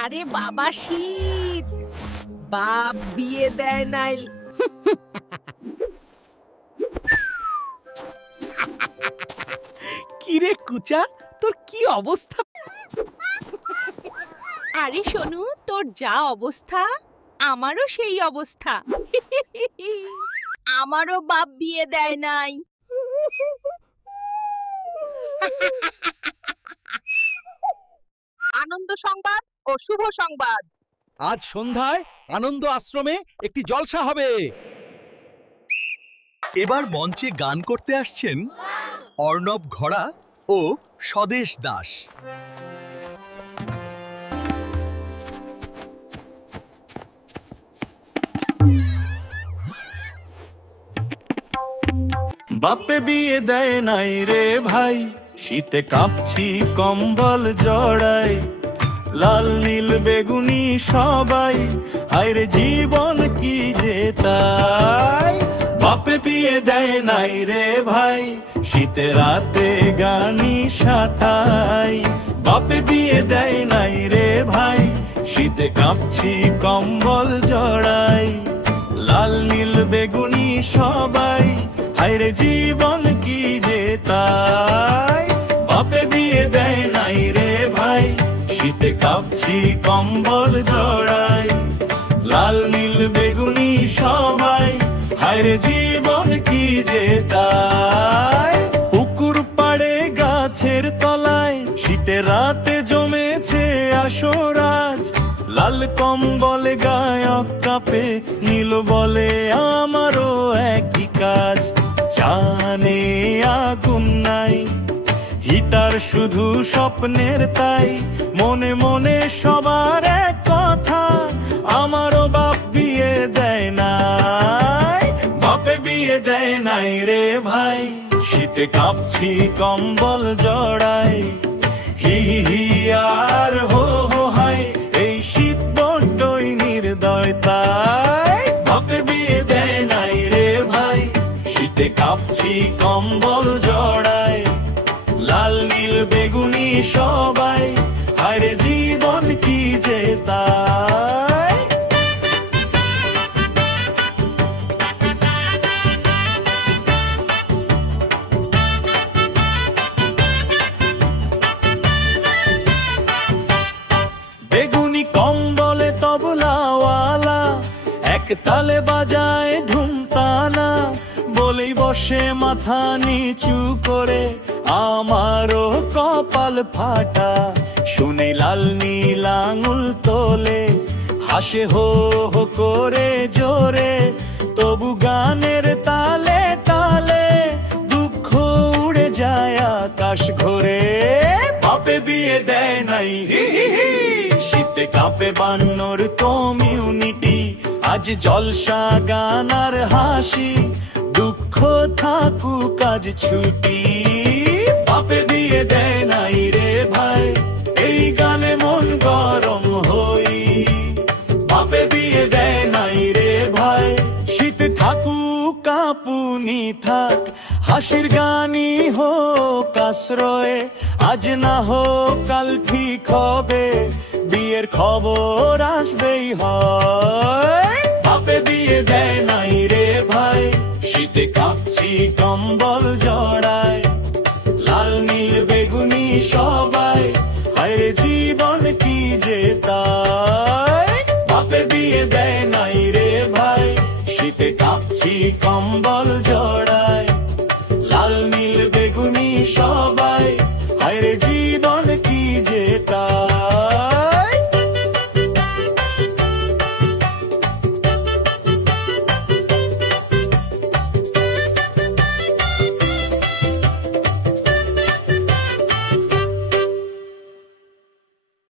আরে বাবা শীত, বাপ বিয়ে দেয় নাই। কিরে কুচা, তোর কি অবস্থা? আরে সোনু, তোর যা অবস্থা আমারও সেই অবস্থা। আমারও বাপ বিয়ে দেয় নাই। আনন্দ সংবাদ ও শুভ সংবাদ। আজ সন্ধ্যায় আনন্দ আশ্রমে একটি জলসা হবে। এবার মঞ্চে গান করতে আসছেন অর্ণব ঘোড়া ও স্বদেশ দাস। বাপে বিয়ে দেয় নাই রে ভাই, শীতে কাঁপছি কম্বল জড়াই, লাল নীল বেগুনি সবাই, আইরে জীবন কি যে তাই। বাপে বিয়ে দেয় নাই রে ভাই, শীতে রাতে গানি সাথাই, বাপে বিয়ে দেয় নাই রে ভাই, শীতে কাঁপছি কম্বল জড়াই, লাল নীল বেগুনি সবাই, হায়রে জীবন কি যে তাই। বাপে বিয়ে দেয় নাই রে ভাই, শীতে কাঁপছি কম্বল জড়াই, লাল নীল বেগুনি সবাই, হায়রে জীবন কি যে তাই। পুকুর পাড়ে গাছের তলায় শীতে রাতে জমেছে আসরাজ, লাল কম্বলে গায়ক কাঁপে, নীল বলে আমারও একই কাজ। জানে আগুন নাই, হিটার শুধু স্বপ্নের তাই, মনে মনে সবার এক কথা, আমারও বাপ বিয়ে দেয় নাই। বাপে বিয়ে দেয় নাই রে ভাই, শীতে কাঁপছি কম্বল জড়াই, হি হি আর হো হো হাই, এই শীত বড্ডই নির্দয় তাই। বাপে বিয়ে দেয় নাই রে ভাই, শীতে কাঁপছি কম্বল জড়াই, লাল নীল বেগুনি সবাই, হায়রে জীবন কি যে তাই। বেগুনি কম্বলে তবলাওয়ালা এক তালে বাজায় ঢুমতানা, বলেই বসে মাথা নিচু করে, আমারও কপাল ফাটা, শুনে লাল নীল আঙুল তোলে, হাসে হো হো করে জোরে, তবু গানের তালে তালে দুঃখ উড়ে যায় আকাশ ঘুরে। বাপে বিয়ে দেয় নাই হি হি হি, শীতে কাঁপে বান্নর কমিউনিটি, আজ জলসা গান আর হাসি, দুঃখ থাকুক আজ ছুটি। বাপে বিয়ে দেয় নাই রে ভাই, এই গানে মন গরম হই, বাপে বিয়ে দেয় নাই রে ভাই, শীত থাকুক কাঁপুনি থাক, হাসির গানি হোক আশ্রয়ে, আজ না হোক কাল ঠিক হবে, বিয়ের খবর আসবেই হয়। বাপে বিয়ে দেয় নাই রে ভাই, শীতে কাঁপছি কম্বল জড়ায়, লাল নীল বেগুনি সবাই, হায়রে জীবন কি যে তাই। বাপে বিয়ে দেয় নাই রে ভাই, শীতে কাঁপছি কম্বল জড়ায়।